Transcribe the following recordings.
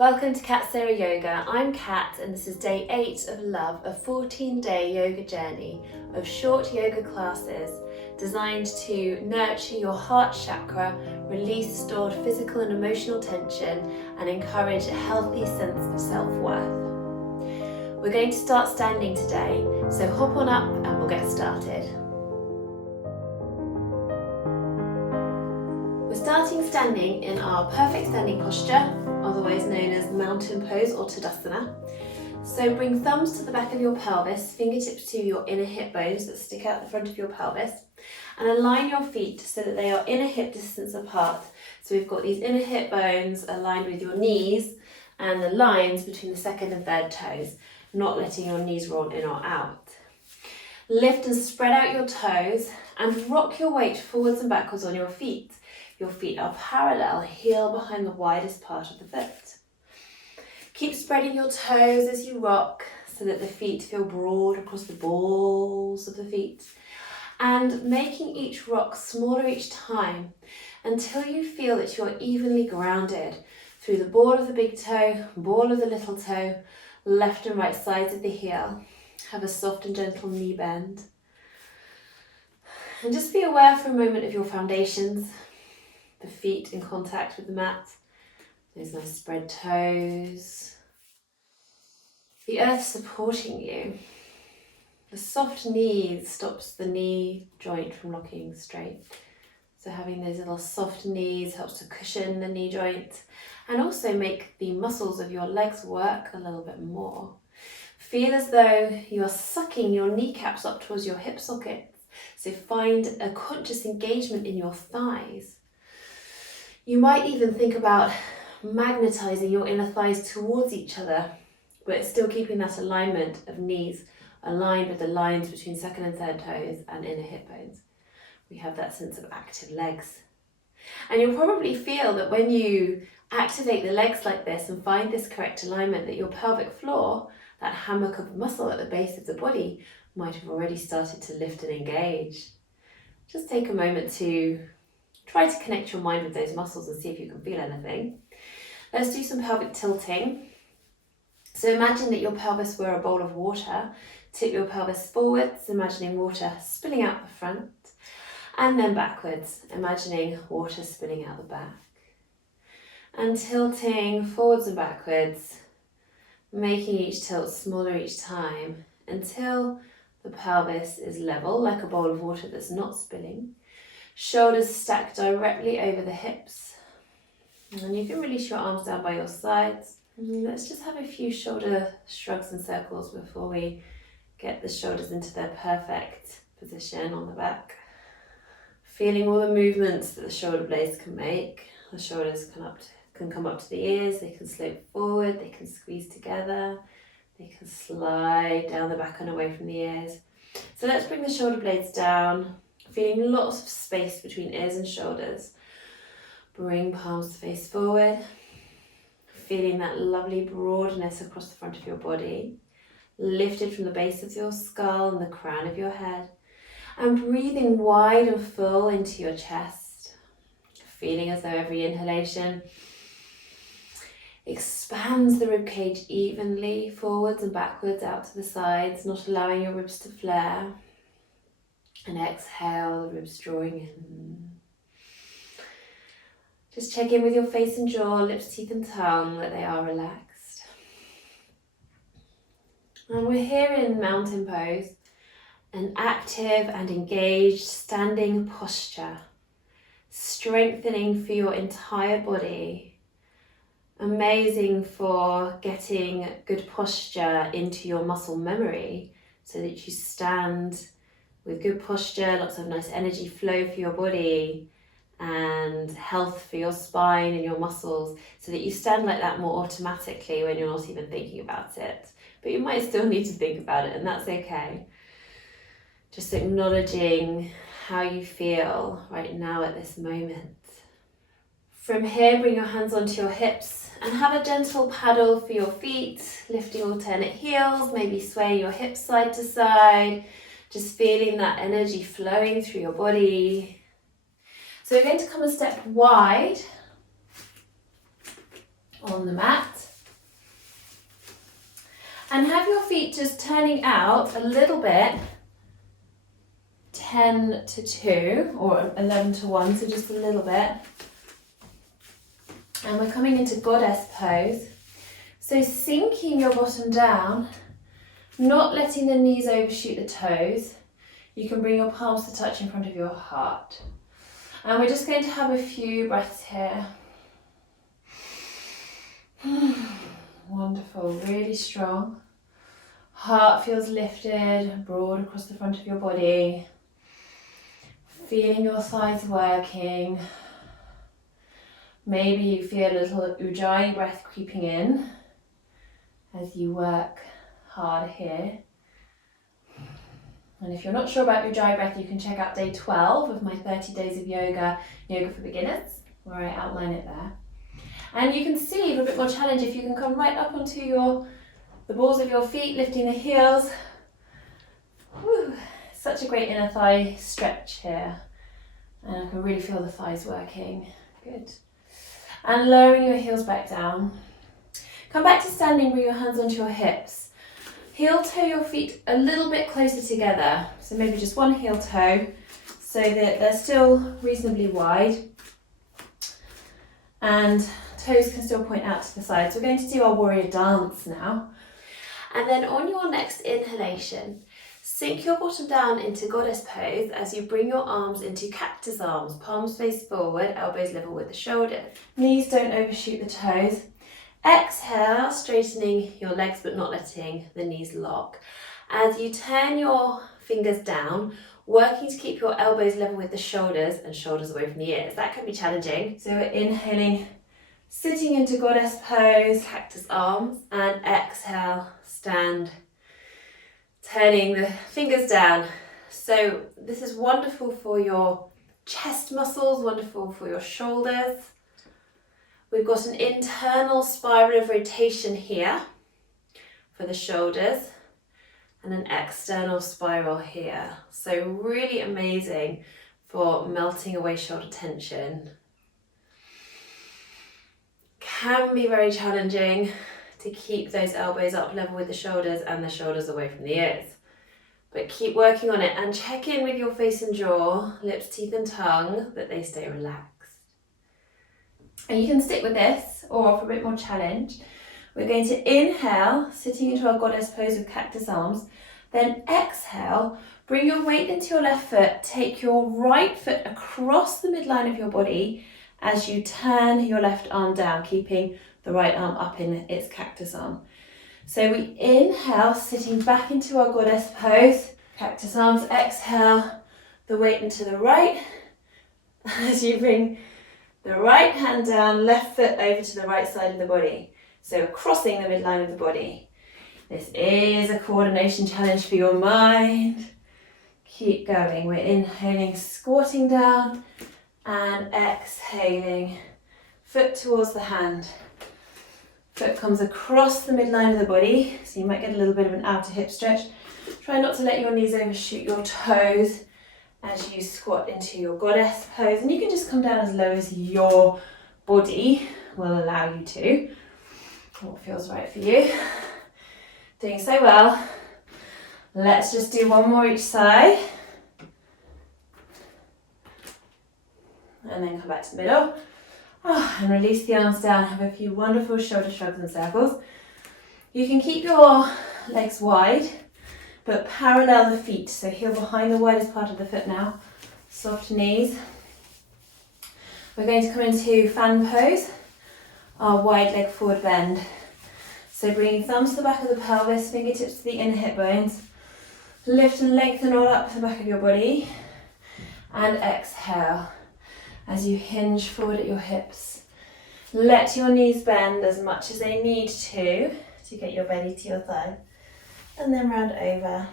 Welcome to Sara Yoga. I'm Kat and this is day 8 of Love, a 14-day yoga journey of short yoga classes designed to nurture your heart chakra, release stored physical and emotional tension and encourage a healthy sense of self-worth. We're going to start standing today, so hop on up and we'll get started. We're starting standing in our perfect standing posture, otherwise known as mountain pose or Tadasana. So bring thumbs to the back of your pelvis, fingertips to your inner hip bones that stick out the front of your pelvis, and align your feet so that they are inner hip distance apart. So we've got these inner hip bones aligned with your knees and the lines between the second and third toes, not letting your knees roll in or out. Lift and spread out your toes and rock your weight forwards and backwards on your feet. Your feet are parallel, heel behind the widest part of the foot. Keep spreading your toes as you rock so that the feet feel broad across the balls of the feet, and making each rock smaller each time until you feel that you're evenly grounded through the ball of the big toe, ball of the little toe, left and right sides of the heel. Have a soft and gentle knee bend. And just be aware for a moment of your foundations. The feet in contact with the mat, those nice spread toes, the earth supporting you. The soft knee stops the knee joint from locking straight. So having those little soft knees helps to cushion the knee joint and also make the muscles of your legs work a little bit more. Feel as though you are sucking your kneecaps up towards your hip sockets. So find a conscious engagement in your thighs. You might even think about magnetizing your inner thighs towards each other, but still keeping that alignment of knees aligned with the lines between second and third toes and inner hip bones. We have that sense of active legs. And you'll probably feel that when you activate the legs like this and find this correct alignment, that your pelvic floor, that hammock of muscle at the base of the body, might have already started to lift and engage. Just take a moment to try to connect your mind with those muscles and see if you can feel anything. Let's do some pelvic tilting. So imagine that your pelvis were a bowl of water. Tip your pelvis forwards, imagining water spilling out the front, and then backwards, imagining water spilling out the back. And tilting forwards and backwards, making each tilt smaller each time until the pelvis is level, like a bowl of water that's not spilling. Shoulders stacked directly over the hips. And you can release your arms down by your sides. Let's just have a few shoulder shrugs and circles before we get the shoulders into their perfect position on the back. Feeling all the movements that the shoulder blades can make. The shoulders can come up to the ears, they can slope forward, they can squeeze together, they can slide down the back and away from the ears. So let's bring the shoulder blades down. Feeling lots of space between ears and shoulders. Bring palms to face forward. Feeling that lovely broadness across the front of your body. Lifted from the base of your skull and the crown of your head. And breathing wide and full into your chest. Feeling as though every inhalation expands the ribcage evenly forwards and backwards out to the sides, not allowing your ribs to flare. And exhale, the ribs drawing in. Just check in with your face and jaw, lips, teeth and tongue, that they are relaxed. And we're here in mountain pose, an active and engaged standing posture, strengthening for your entire body. Amazing for getting good posture into your muscle memory so that you stand with good posture, lots of nice energy flow for your body and health for your spine and your muscles, so that you stand like that more automatically when you're not even thinking about it. But you might still need to think about it, and that's okay. Just acknowledging how you feel right now at this moment. From here, bring your hands onto your hips and have a gentle paddle for your feet, lifting alternate heels, maybe swaying your hips side to side. Just feeling that energy flowing through your body. So we're going to come a step wide on the mat. feet just turning out a little bit, 10 to 2 or 11 to 1, so just a little bit. And we're coming into goddess pose. So sinking your bottom down, not letting the knees overshoot the toes. You can bring your palms to touch in front of your heart. And we're just going to have a few breaths here. Wonderful, really strong. Heart feels lifted, broad across the front of your body. Feeling your thighs working. Maybe you feel a little ujjayi breath creeping in as you work hard here. And if you're not sure about ujjayi breath, you can check out day 12 of my 30 days of yoga for beginners, where I outline it there. And you can see for a bit more challenge if you can come right up onto the balls of your feet, lifting the heels. Woo. Such a great inner thigh stretch here. And I can really feel the thighs working. Good. And lowering your heels back down. Come back to standing, bring your hands onto your hips. Heel toe your feet a little bit closer together. So maybe just one heel toe so that they're still reasonably wide. And toes can still point out to the sides. We're going to do our warrior dance now. And then on your next inhalation, sink your bottom down into goddess pose as you bring your arms into cactus arms, palms face forward, elbows level with the shoulders. Knees don't overshoot the toes. Exhale, straightening your legs but not letting the knees lock. As you turn your fingers down, working to keep your elbows level with the shoulders and shoulders away from the ears. That can be challenging. So we're inhaling, sitting into goddess pose, cactus arms, and exhale, stand, turning the fingers down. So this is wonderful for your chest muscles, wonderful for your shoulders. We've got an internal spiral of rotation here for the shoulders and an external spiral here. So really amazing for melting away shoulder tension. Can be very challenging to keep those elbows up level with the shoulders and the shoulders away from the ears. But keep working on it and check in with your face and jaw, lips, teeth and tongue, that they stay relaxed. And you can stick with this, or for a bit more challenge, we're going to inhale, sitting into our goddess pose with cactus arms, then exhale, bring your weight into your left foot, take your right foot across the midline of your body as you turn your left arm down, keeping the right arm up in its cactus arm. So we inhale, sitting back into our goddess pose, cactus arms, exhale, the weight into the right, as you bring the right hand down, left foot over to the right side of the body. So crossing the midline of the body. This is a coordination challenge for your mind. Keep going. We're inhaling, squatting down, and exhaling, foot towards the hand. Foot comes across the midline of the body, so you might get a little bit of an outer hip stretch. Try not to let your knees overshoot your toes as you squat into your goddess pose, and you can just come down as low as your body will allow you to. What feels right for you. Doing so well. Let's just do one more each side. And then come back to the middle. And release the arms down. Have a few wonderful shoulder shrugs and circles. You can keep your legs wide, but parallel the feet. So heel behind the widest part of the foot now. Soft knees. We're going to come into fan pose. Our wide leg forward bend. So bringing thumbs to the back of the pelvis, fingertips to the inner hip bones. Lift and lengthen all up the back of your body. And exhale as you hinge forward at your hips. Let your knees bend as much as they need to get your belly to your thigh. And then round over.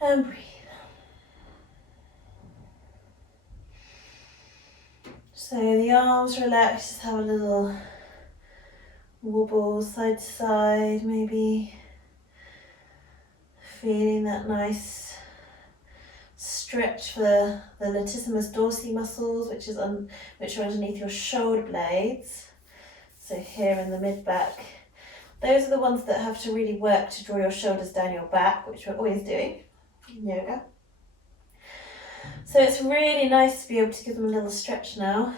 And breathe. So the arms relax, just have a little wobble side to side, maybe feeling that nice stretch for the latissimus dorsi muscles, which are underneath your shoulder blades. So here in the mid back, Those are the ones that have to really work to draw your shoulders down your back, which we're always doing in yoga. So it's really nice to be able to give them a little stretch now.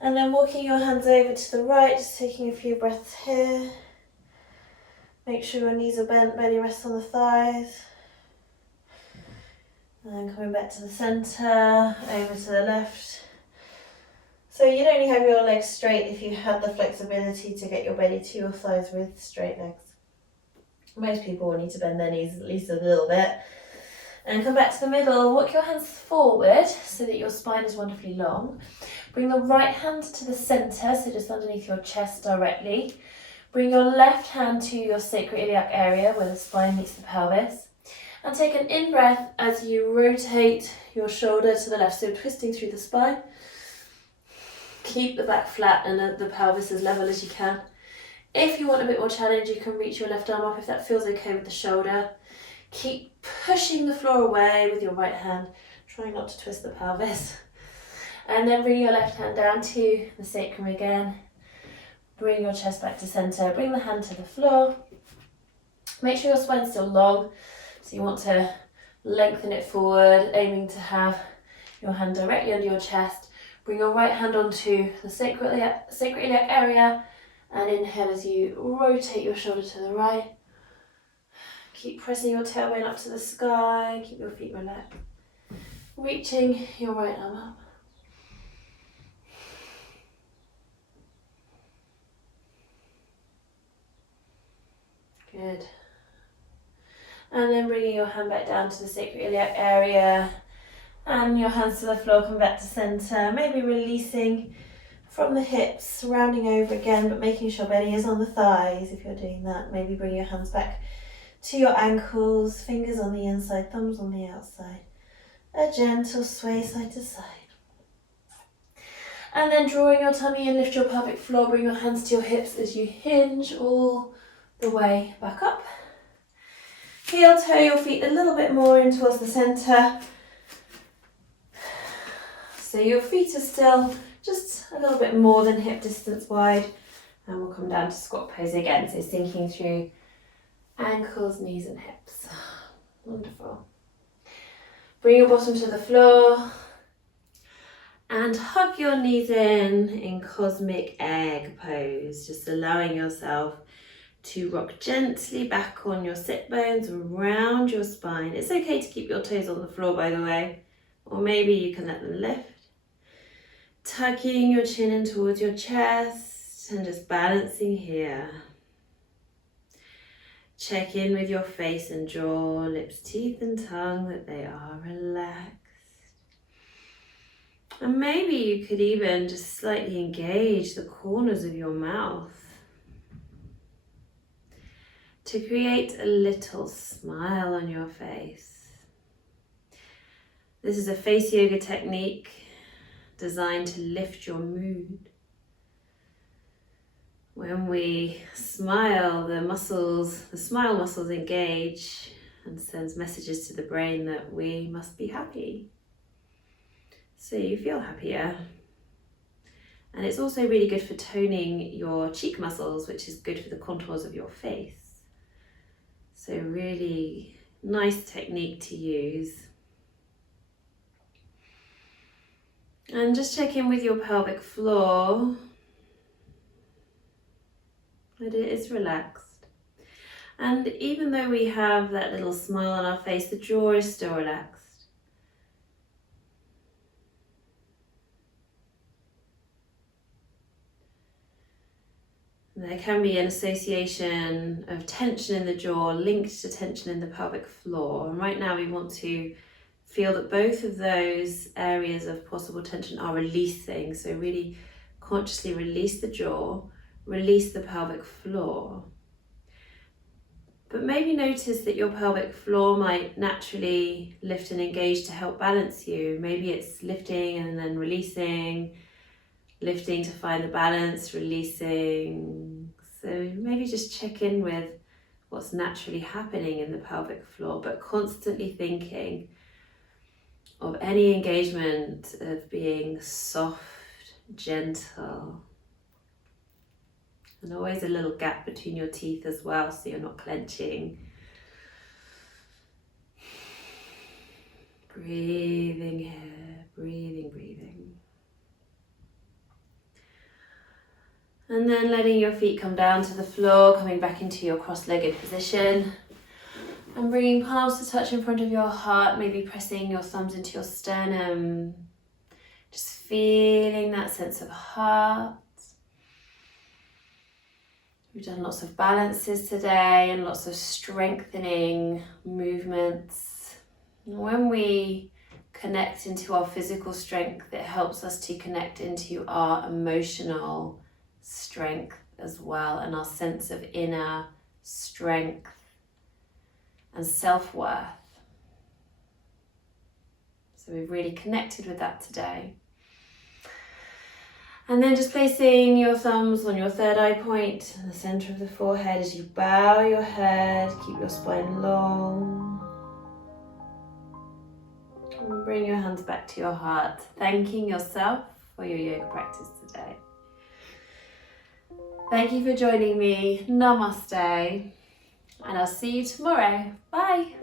And then walking your hands over to the right, just taking a few breaths here. Make sure your knees are bent, belly rests on the thighs. And then coming back to the centre, over to the left. So you'd only have your legs straight if you had the flexibility to get your belly to your thighs with straight legs. Most people will need to bend their knees at least a little bit. And come back to the middle, walk your hands forward so that your spine is wonderfully long. Bring the right hand to the centre, so just underneath your chest directly. Bring your left hand to your sacroiliac area where the spine meets the pelvis. And take an in-breath as you rotate your shoulder to the left, so twisting through the spine. Keep the back flat and the pelvis as level as you can. If you want a bit more challenge, you can reach your left arm up if that feels okay with the shoulder. Keep pushing the floor away with your right hand, trying not to twist the pelvis. And then bring your left hand down to the sacrum again. Bring your chest back to centre, bring the hand to the floor. Make sure your spine's still long, so you want to lengthen it forward, aiming to have your hand directly under your chest. Bring your right hand onto the sacroiliac area and inhale as you rotate your shoulder to the right. Keep pressing your tailbone up to the sky, keep your feet relaxed. Reaching your right arm up. Good. And then bringing your hand back down to the sacroiliac area and your hands to the floor, come back to centre, maybe releasing from the hips, rounding over again, but making sure belly is on the thighs if you're doing that. Maybe bring your hands back to your ankles, fingers on the inside, thumbs on the outside. A gentle sway side to side. And then drawing your tummy in, lift your pelvic floor, bring your hands to your hips as you hinge all the way back up. Heel toe your feet a little bit more in towards the centre. So your feet are still just a little bit more than hip distance wide. And we'll come down to squat pose again. So sinking through ankles, knees and hips. Wonderful. Bring your bottom to the floor. And hug your knees in cosmic egg pose. Just allowing yourself to rock gently back on your sit bones, around your spine. It's okay to keep your toes on the floor, by the way. Or maybe you can let them lift. Tucking your chin in towards your chest and just balancing here. Check in with your face and jaw, lips, teeth and tongue, that they are relaxed. And maybe you could even just slightly engage the corners of your mouth to create a little smile on your face. This is a face yoga technique designed to lift your mood. When we smile, the smile muscles engage and sends messages to the brain that we must be happy. So you feel happier. And it's also really good for toning your cheek muscles, which is good for the contours of your face. So really nice technique to use. And just check in with your pelvic floor, that it is relaxed. And even though we have that little smile on our face, the jaw is still relaxed. There can be an association of tension in the jaw linked to tension in the pelvic floor. And right now we want to feel that both of those areas of possible tension are releasing. So really consciously release the jaw, release the pelvic floor. But maybe notice that your pelvic floor might naturally lift and engage to help balance you. Maybe it's lifting and then releasing, lifting to find the balance, releasing. So maybe just check in with what's naturally happening in the pelvic floor, but constantly thinking of any engagement of being soft, gentle, And always a little gap between your teeth as well, so you're not clenching. Breathing here, breathing, breathing. And then letting your feet come down to the floor, coming back into your cross-legged position. And bringing palms to touch in front of your heart, maybe pressing your thumbs into your sternum. Just feeling that sense of heart. We've done lots of balances today and lots of strengthening movements. When we connect into our physical strength, it helps us to connect into our emotional strength as well, and our sense of inner strength and self-worth. So we've really connected with that today. And then just placing your thumbs on your third eye point in the center of the forehead as you bow your head, keep your spine long. And bring your hands back to your heart, thanking yourself for your yoga practice today. Thank you for joining me. Namaste. And I'll see you tomorrow. Bye.